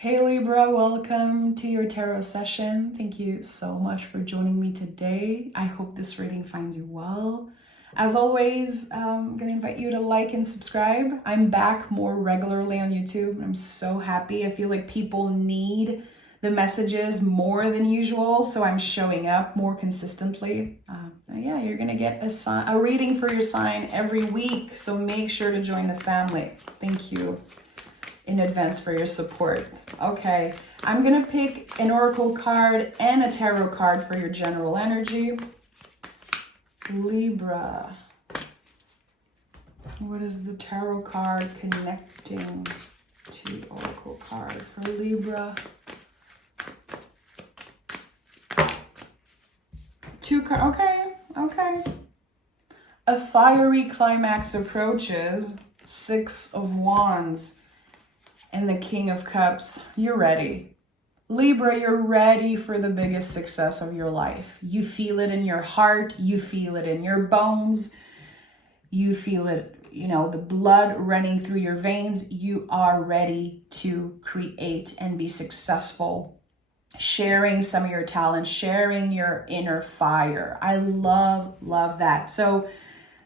Hey Libra, welcome to your tarot session. Thank you so much for joining me today. I hope this reading finds you well. As always, I'm going to invite you to like and subscribe. I'm back more regularly on YouTube. I'm so happy. I feel like people need the messages more than usual, so I'm showing up more consistently. Yeah, you're going to get a reading for your sign every week, so make sure to join the family. Thank you in advance for your support. Okay, I'm gonna pick an oracle card and a tarot card for your general energy. Libra. What is the tarot card connecting to oracle card for Libra? Two cards. Okay. A fiery climax approaches. 6 of Wands. And the King of Cups. You're ready. Libra, you're ready for the biggest success of your life. You feel it in your heart. You feel it in your bones. You feel it, the blood running through your veins. You are ready to create and be successful. Sharing some of your talents, sharing your inner fire. I love that. So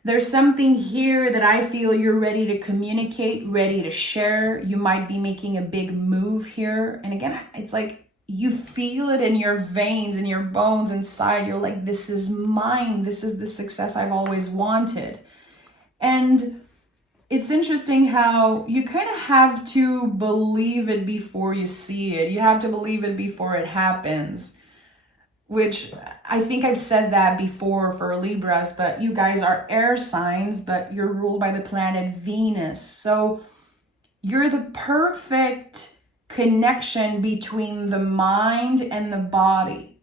there's something here that I feel you're ready to communicate, ready to share. You might be making a big move here. And again, it's like you feel it in your veins, in your bones, inside. You're like, this is mine. This is the success I've always wanted. And it's interesting how you kind of have to believe it before you see it. You have to believe it before it happens. Which I think I've said that before for Libras, but you guys are air signs, but you're ruled by the planet Venus. So you're the perfect connection between the mind and the body.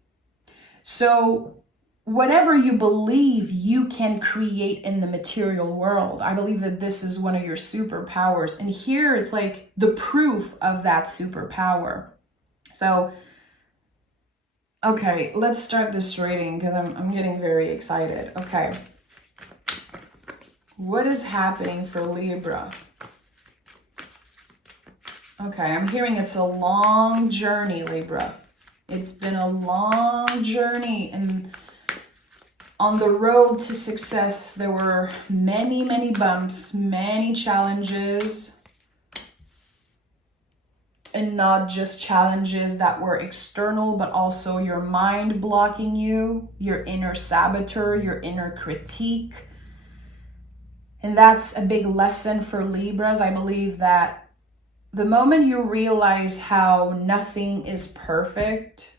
So whatever you believe, you can create in the material world. I believe that this is one of your superpowers. And here it's like the proof of that superpower. So okay, let's start this reading because I'm getting very excited. Okay. What is happening for Libra? Okay, I'm hearing it's a long journey, Libra. It's been a long journey, and on the road to success, there were many bumps, many challenges. And not just challenges that were external, but also your mind blocking you, your inner saboteur, your inner critique. And that's a big lesson for Libras. I believe that the moment you realize how nothing is perfect,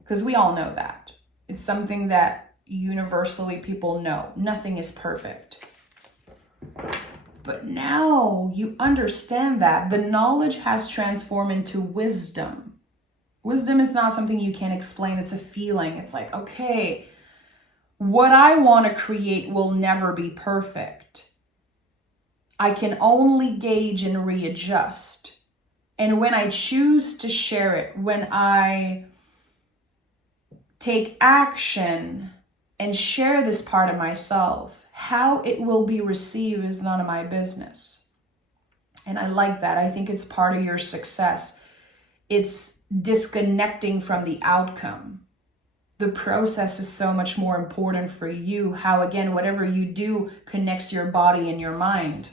because we all know that. It's something that universally people know. Nothing is perfect. But now you understand that the knowledge has transformed into wisdom. Wisdom is not something you can explain. It's a feeling. It's like, okay, what I want to create will never be perfect. I can only gauge and readjust. And when I choose to share it, when I take action and share this part of myself, how it will be received is none of my business. And I like that. I think it's part of your success. It's disconnecting from the outcome. The process is so much more important for you. How, again, whatever you do connects your body and your mind.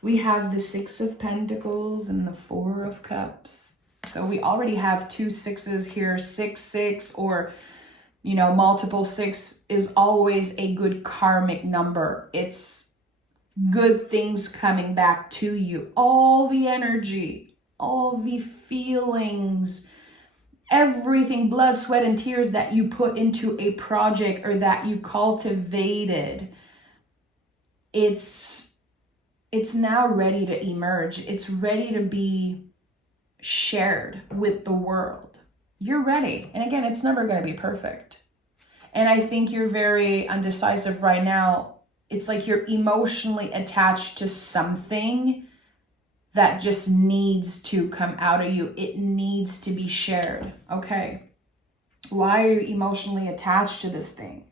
We have the 6 of Pentacles and the 4 of Cups. So we already have 2 6s here, 6, or multiple 6 is always a good karmic number. It's good things coming back to you. All the energy, all the feelings, everything, blood, sweat, and tears that you put into a project or that you cultivated, it's now ready to emerge. It's ready to be shared with the world. You're ready. And again, it's never going to be perfect. And I think you're very undecisive right now. It's like you're emotionally attached to something that just needs to come out of you. It needs to be shared. Okay. Why are you emotionally attached to this thing?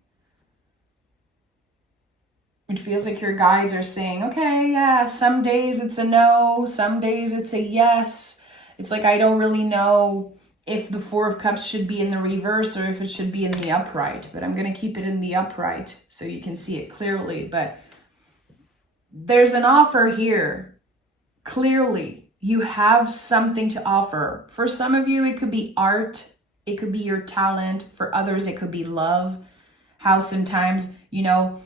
It feels like your guides are saying, okay, yeah, some days it's a no, some days it's a yes. It's like I don't really know if the Four of Cups should be in the reverse or if it should be in the upright. But I'm going to keep it in the upright so you can see it clearly. But there's an offer here. Clearly, you have something to offer. For some of you, it could be art. It could be your talent. For others, it could be love. How sometimes, you know,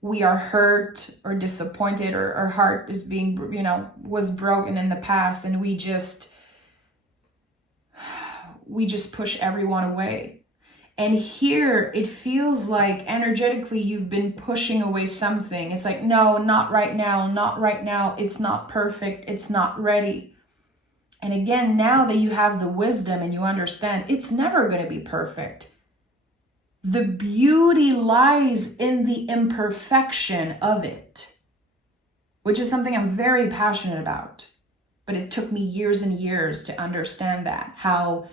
we are hurt or disappointed, or our heart is being, you know, was broken in the past, and we just push everyone away. And here it feels like energetically you've been pushing away something. It's like, no, not right now, not right now. It's not perfect. It's not ready. And again, now that you have the wisdom and you understand, it's never going to be perfect. The beauty lies in the imperfection of it, which is something I'm very passionate about. But it took me years and years to understand that, how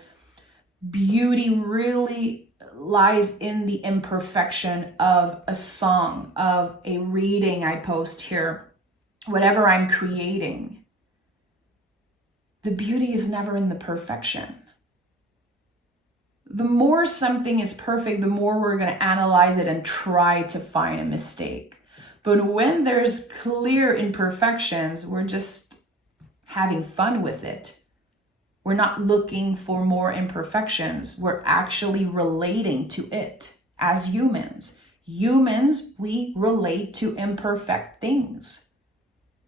beauty really lies in the imperfection of a song, of a reading I post here, whatever I'm creating. The beauty is never in the perfection. The more something is perfect, the more we're going to analyze it and try to find a mistake. But when there's clear imperfections, we're just having fun with it. We're not looking for more imperfections. We're actually relating to it as humans. Humans, we relate to imperfect things.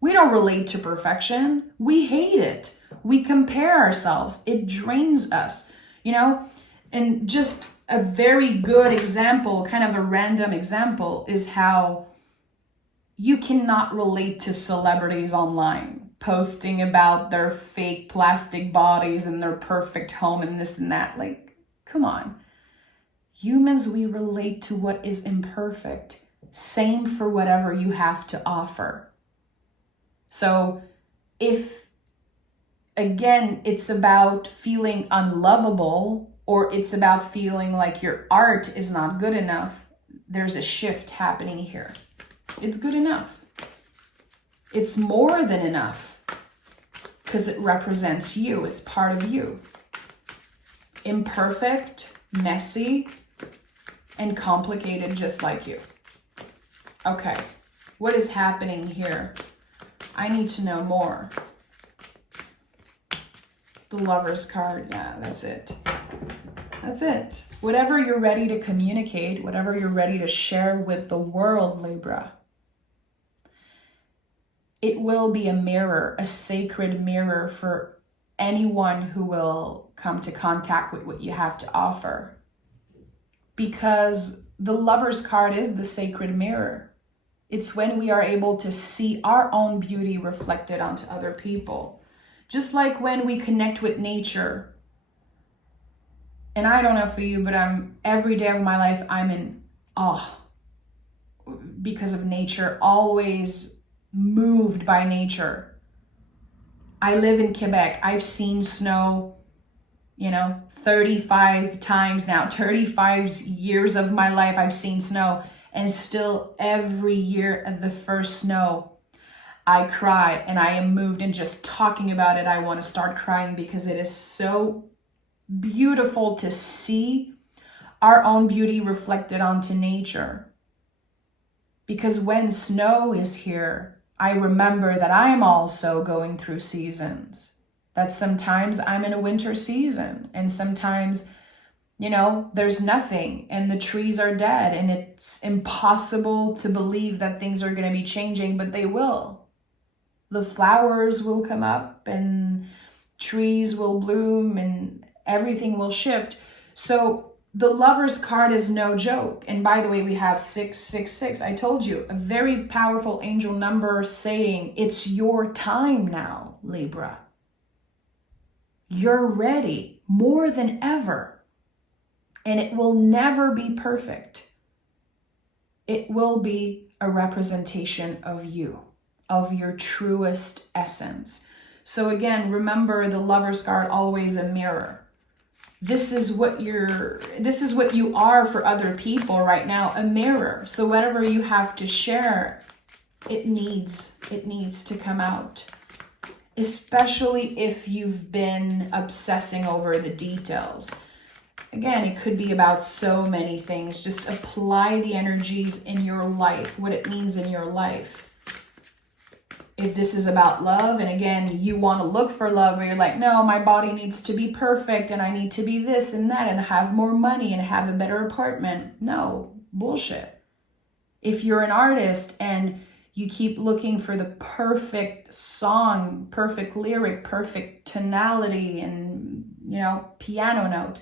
We don't relate to perfection. We hate it. We compare ourselves. It drains us, you know? And just a very good example, kind of a random example, is how you cannot relate to celebrities online posting about their fake plastic bodies and their perfect home and this and that. Like, come on. Humans, we relate to what is imperfect. Same for whatever you have to offer. So if, again, it's about feeling unlovable, or it's about feeling like your art is not good enough, there's a shift happening here. It's good enough. It's more than enough because it represents you. It's part of you. Imperfect, messy, and complicated just like you. Okay, what is happening here? I need to know more. The Lover's card, yeah, that's it. That's it. Whatever you're ready to communicate, whatever you're ready to share with the world, Libra, it will be a mirror, a sacred mirror for anyone who will come to contact with what you have to offer. Because the Lover's card is the sacred mirror. It's when we are able to see our own beauty reflected onto other people. Just like when we connect with nature. And I don't know for you, but every day of my life, I'm in awe because of nature, always moved by nature. I live in Québec. I've seen snow, 35 times now, 35 years of my life, I've seen snow. And still every year at the first snow, I cry and I am moved, and just talking about it, I want to start crying because it is so beautiful to see our own beauty reflected onto nature. Because when snow is here, I remember that I'm also going through seasons. That sometimes I'm in a winter season, and sometimes, there's nothing and the trees are dead, and it's impossible to believe that things are going to be changing, but they will. The flowers will come up and trees will bloom and everything will shift. So the Lover's card is no joke. And by the way, we have 666. I told you, a very powerful angel number saying it's your time now, Libra. You're ready more than ever. And it will never be perfect. It will be a representation of you, of your truest essence. So again, remember the Lover's card, always a mirror. This is what you are for other people right now, a mirror. So whatever you have to share, it needs to come out. especially if you've been obsessing over the details. Again, it could be about so many things. Just apply the energies in your life, what it means in your life. If this is about love, and again, you want to look for love, where you're like, no, my body needs to be perfect, and I need to be this and that, and have more money, and have a better apartment. No, bullshit. If you're an artist and you keep looking for the perfect song, perfect lyric, perfect tonality, and, piano note,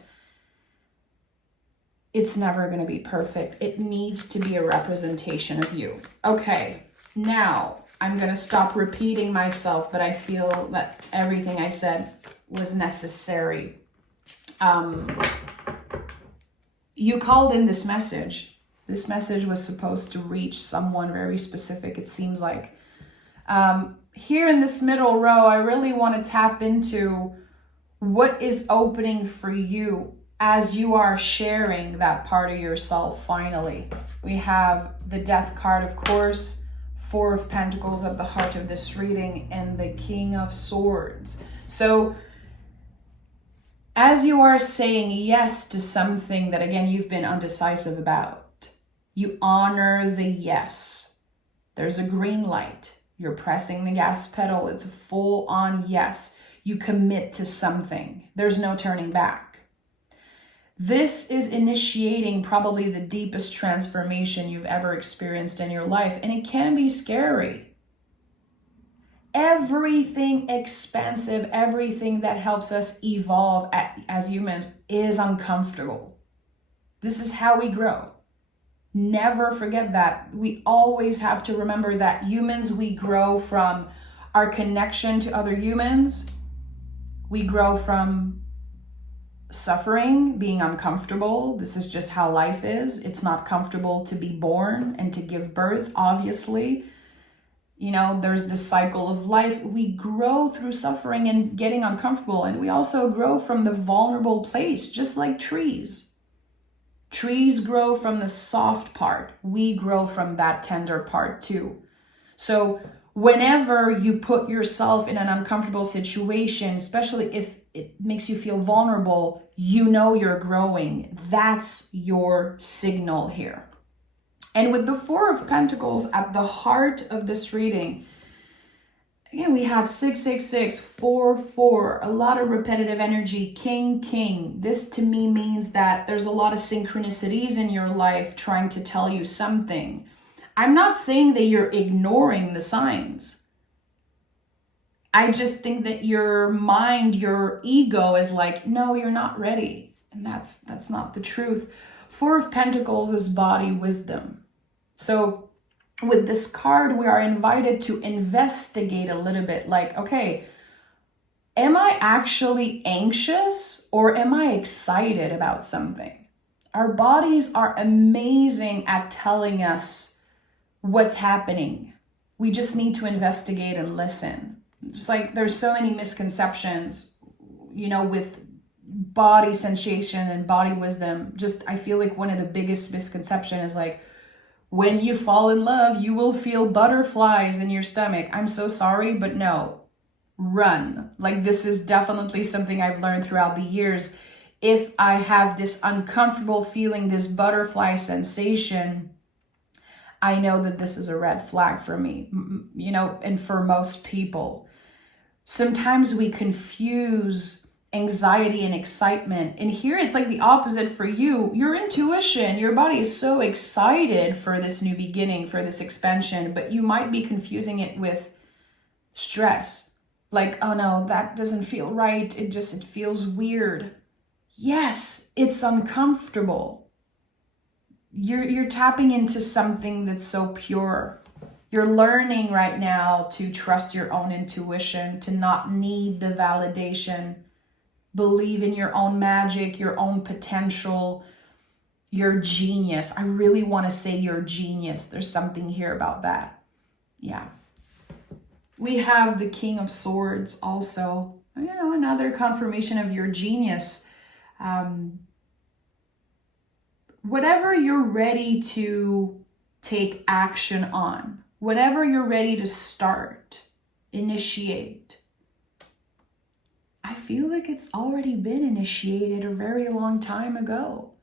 it's never going to be perfect. It needs to be a representation of you. Okay, now I'm going to stop repeating myself, but I feel that everything I said was necessary. You called in this message. This message was supposed to reach someone very specific, it seems like. Here in this middle row, I really want to tap into what is opening for you as you are sharing that part of yourself finally. We have the Death card, of course, Four of Pentacles at the heart of this reading, and the King of Swords. So as you are saying yes to something that, again, you've been undecisive about, you honor the yes. There's a green light. You're pressing the gas pedal. It's a full-on yes. You commit to something. There's no turning back. This is initiating probably the deepest transformation you've ever experienced in your life, and it can be scary. Everything expansive, everything that helps us evolve as humans is uncomfortable. This is how we grow. Never forget that. We always have to remember that humans, we grow from our connection to other humans. We grow from suffering, being uncomfortable. This is just how life is. It's not comfortable to be born and to give birth, obviously. There's this cycle of life. We grow through suffering and getting uncomfortable, and we also grow from the vulnerable place, just like trees. Trees grow from the soft part. We grow from that tender part too. So whenever you put yourself in an uncomfortable situation, especially if it makes you feel vulnerable, you're growing. That's your signal here. And with the Four of Pentacles at the heart of this reading, again, we have 666, 4, a lot of repetitive energy, king. This to me means that there's a lot of synchronicities in your life trying to tell you something. I'm not saying that you're ignoring the signs. I just think that your mind, your ego is like, no, you're not ready. And that's not the truth. Four of Pentacles is body wisdom. So with this card, we are invited to investigate a little bit, like, okay, am I actually anxious or am I excited about something? Our bodies are amazing at telling us what's happening. We just need to investigate and listen. Just like there's so many misconceptions, with body sensation and body wisdom. Just, I feel like one of the biggest misconceptions is like, when you fall in love, you will feel butterflies in your stomach. I'm so sorry, but no, run. Like, this is definitely something I've learned throughout the years. If I have this uncomfortable feeling, this butterfly sensation, I know that this is a red flag for me, and for most people. Sometimes we confuse anxiety and excitement. And here it's like the opposite for you. Your intuition, your body is so excited for this new beginning, for this expansion, but you might be confusing it with stress. Like, oh no, that doesn't feel right. It feels weird. Yes, it's uncomfortable. You're tapping into something that's so pure. You're learning right now to trust your own intuition, to not need the validation. Believe in your own magic, your own potential, your genius. I really want to say your genius. There's something here about that. Yeah. We have the King of Swords also. Another confirmation of your genius. Whatever you're ready to take action on, whatever you're ready to start, initiate, feel like it's already been initiated a very long time ago.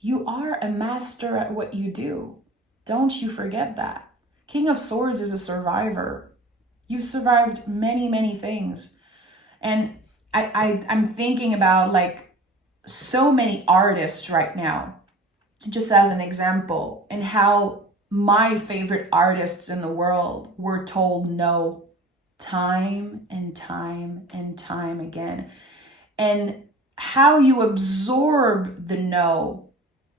You are a master at what you do. Don't you forget that. King of Swords is a survivor. You've survived many, many things. And I'm thinking about like so many artists right now, just as an example, and how my favorite artists in the world were told no time and time and time again. And how you absorb the no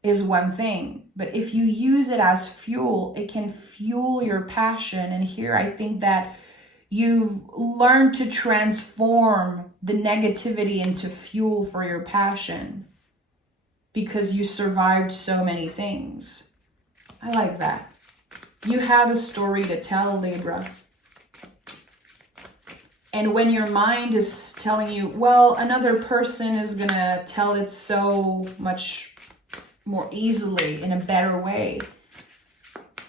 is one thing, but if you use it as fuel, it can fuel your passion. And here I think that you've learned to transform the negativity into fuel for your passion because you survived so many things. I like that. You have a story to tell, Libra. And when your mind is telling you, well, another person is gonna tell it so much more easily in a better way,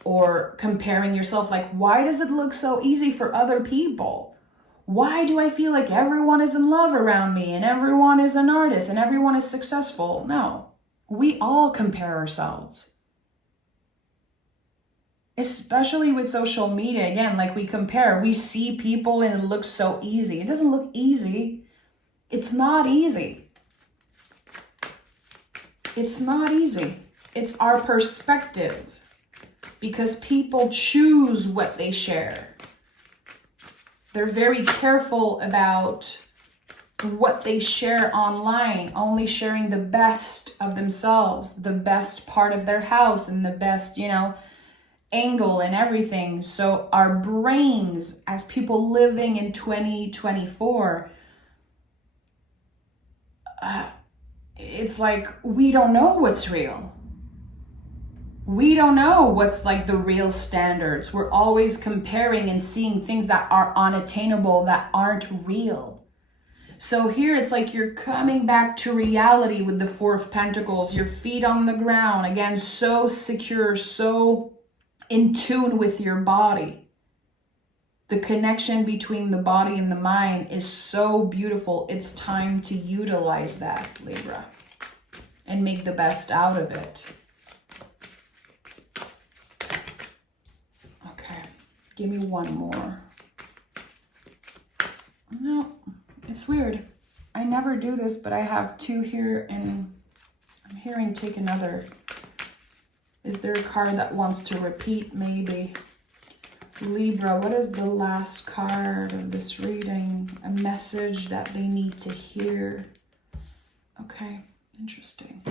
or comparing yourself, like, why does it look so easy for other people? Why do I feel like everyone is in love around me and everyone is an artist and everyone is successful? No, we all compare ourselves. Especially with social media, again, like we compare, we see people and it looks so easy. It doesn't look easy. It's not easy. It's not easy. It's our perspective. Because people choose what they share. They're very careful about what they share online, only sharing the best of themselves, the best part of their house and the best, angle and everything. So our brains, as people living in 2024, it's like we don't know what's real. We don't know what's like the real standards. We're always comparing and seeing things that are unattainable, that aren't real. So here it's like you're coming back to reality with the Four of Pentacles, your feet on the ground, again, so secure, so in tune with your body. The connection between the body and the mind is so beautiful. It's time to utilize that, Libra, and make the best out of it. Okay, give me one more. No, it's weird. I never do this, but I have two here and I'm hearing take another. Is there a card that wants to repeat? Maybe. Libra, what is the last card of this reading? A message that they need to hear. Okay, interesting.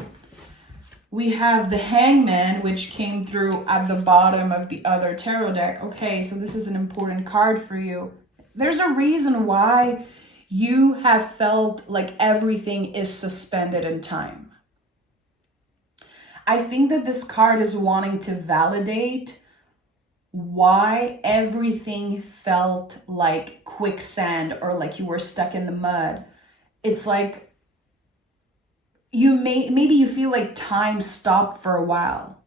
We have the Hangman, which came through at the bottom of the other tarot deck. Okay, so this is an important card for you. There's a reason why you have felt like everything is suspended in time. I think that this card is wanting to validate why everything felt like quicksand or like you were stuck in the mud. It's like maybe you feel like time stopped for a while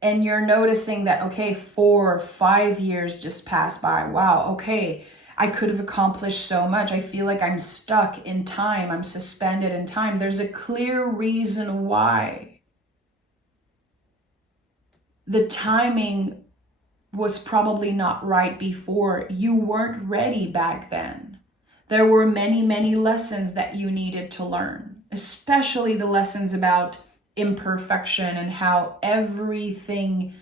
and you're noticing that, okay, 4 or 5 years just passed by. Wow, okay, I could have accomplished so much. I feel like I'm stuck in time. I'm suspended in time. There's a clear reason why. The timing was probably not right before. You weren't ready back then. There were many, many lessons that you needed to learn, especially the lessons about imperfection and how everything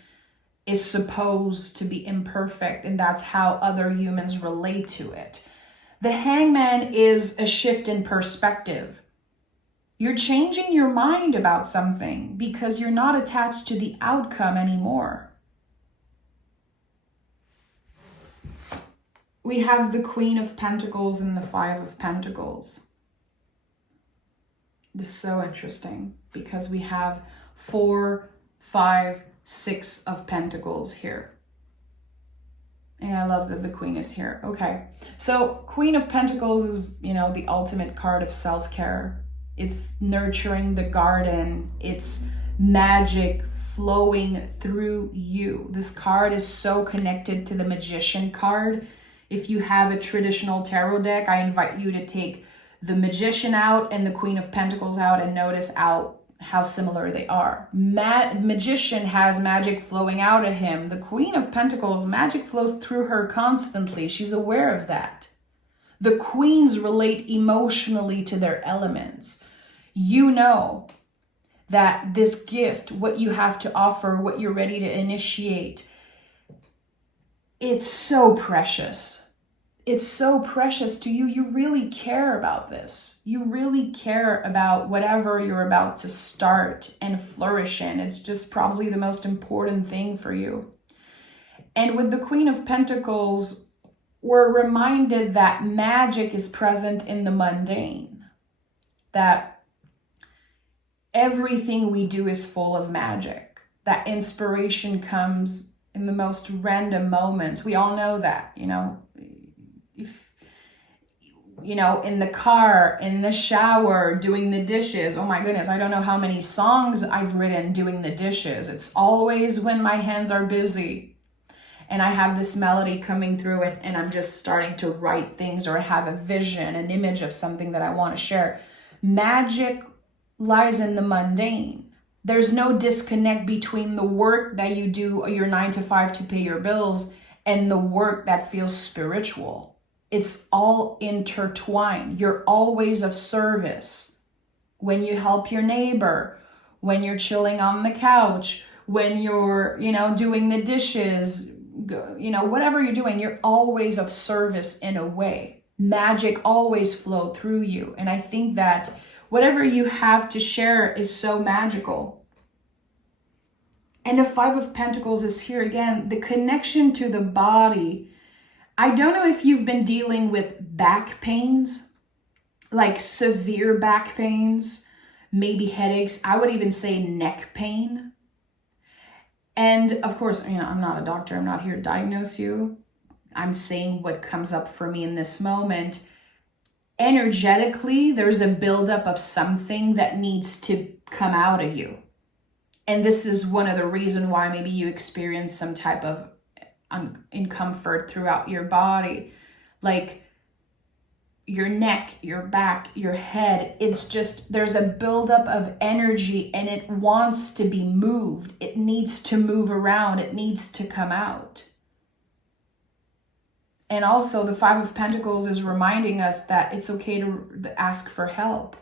is supposed to be imperfect, and that's how other humans relate to it. The Hangman is a shift in perspective. You're changing your mind about something because you're not attached to the outcome anymore. We have the Queen of Pentacles and the Five of Pentacles. This is so interesting because we have 4, 5, 6 of Pentacles here. And I love that the Queen is here. Okay, so Queen of Pentacles is, the ultimate card of self-care. It's nurturing the garden. It's magic flowing through you. This card is so connected to the Magician card. If you have a traditional tarot deck, I invite you to take the Magician out and the Queen of Pentacles out, and notice out how similar they are. Magician has magic flowing out of him. The Queen of Pentacles, magic flows through her constantly. She's aware of that. The queens relate emotionally to their elements. You know that this gift, what you have to offer, what you're ready to initiate, it's so precious. It's so precious to you. You really care about this. You really care about whatever you're about to start and flourish in. It's just probably the most important thing for you. And with the Queen of Pentacles, we're reminded that magic is present in the mundane, that everything we do is full of magic, that inspiration comes in the most random moments. We all know that, if, in the car, in the shower, doing the dishes. Oh my goodness, I don't know how many songs I've written doing the dishes. It's always when my hands are busy and I have this melody coming through it and I'm just starting to write things, or I have a vision, an image of something that I want to share. Magic lies in the mundane. There's no disconnect between the work that you do, your 9 to 5 to pay your bills, and the work that feels spiritual. It's all intertwined. You're always of service. When you help your neighbor, when you're chilling on the couch, when you're, doing the dishes, whatever you're doing, you're always of service in a way. Magic always flow through you. And I think that whatever you have to share is so magical. And the 5 of Pentacles is here again, the connection to the body. I don't know if you've been dealing with back pains, like severe back pains, maybe headaches. I would even say neck pain. And of course, I'm not a doctor. I'm not here to diagnose you. I'm saying what comes up for me in this moment. Energetically, there's a buildup of something that needs to come out of you. And this is one of the reasons why maybe you experience some type of discomfort throughout your body. Like your neck, your back, your head. It's just, there's a buildup of energy and it wants to be moved. It needs to move around. It needs to come out. And also the 5 of Pentacles is reminding us that it's okay to ask for help.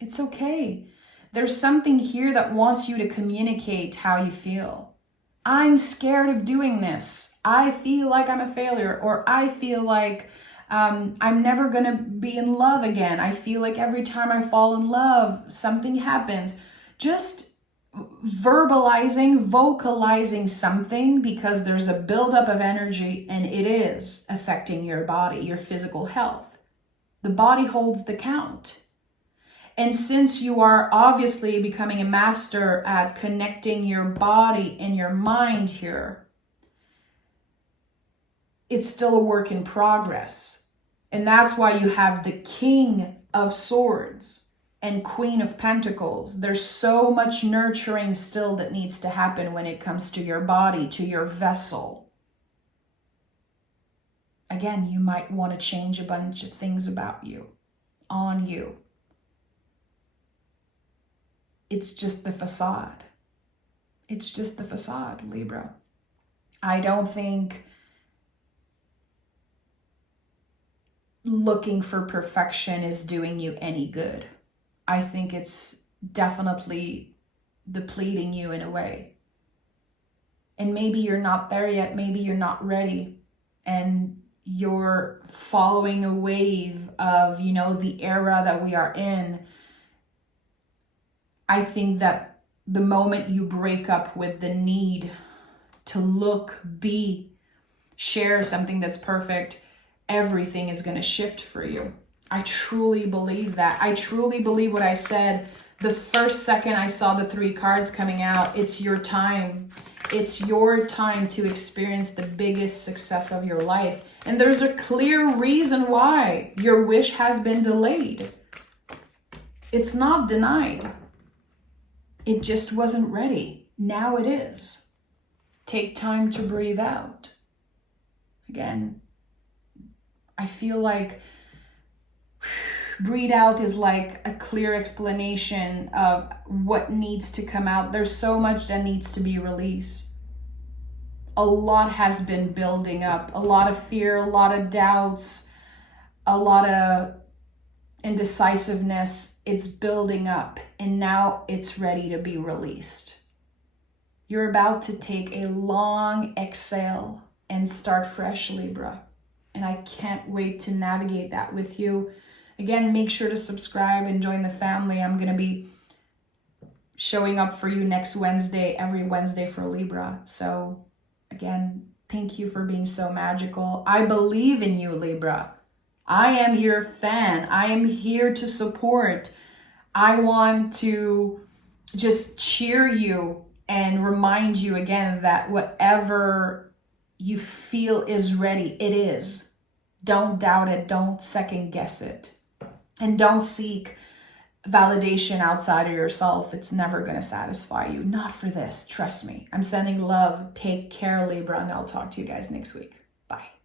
It's okay. There's something here that wants you to communicate how you feel. I'm scared of doing this. I feel like I'm a failure, or I feel like I'm never going to be in love again. I feel like every time I fall in love, something happens. Just vocalizing something, because there's a buildup of energy and it is affecting your body, your physical health. The body holds the count. And since you are obviously becoming a master at connecting your body and your mind here, it's still a work in progress. And that's why you have the King of Swords and Queen of Pentacles. There's so much nurturing still that needs to happen when it comes to your body, to your vessel. Again, you might want to change a bunch of things about you, on you. It's just the facade. It's just the facade, Libra. I don't think looking for perfection is doing you any good. I think it's definitely depleting you in a way. And maybe you're not there yet. Maybe you're not ready. And you're following a wave of, the era that we are in. I think that the moment you break up with the need to look, be, share something that's perfect, everything is going to shift for you. I truly believe that. I truly believe what I said the first second I saw the 3 cards coming out. It's your time. It's your time to experience the biggest success of your life. And there's a clear reason why your wish has been delayed. It's not denied. It just wasn't ready. Now it is. Take time to breathe out. Again, I feel like breathe out is like a clear explanation of what needs to come out. There's so much that needs to be released. A lot has been building up, a lot of fear, a lot of doubts, a lot of indecisiveness. It's building up, and now it's ready to be released. You're about to take a long exhale and start fresh, Libra. And I can't wait to navigate that with you. Again, make sure to subscribe and join the family. I'm going to be showing up for you next Wednesday, every Wednesday for Libra. So again, thank you for being so magical. I believe in you, Libra. I am your fan. I am here to support. I want to just cheer you and remind you again that whatever you feel is ready, it is. Don't doubt it. Don't second guess it. And don't seek validation outside of yourself. It's never going to satisfy you. Not for this. Trust me. I'm sending love. Take care, Libra, and I'll talk to you guys next week. Bye.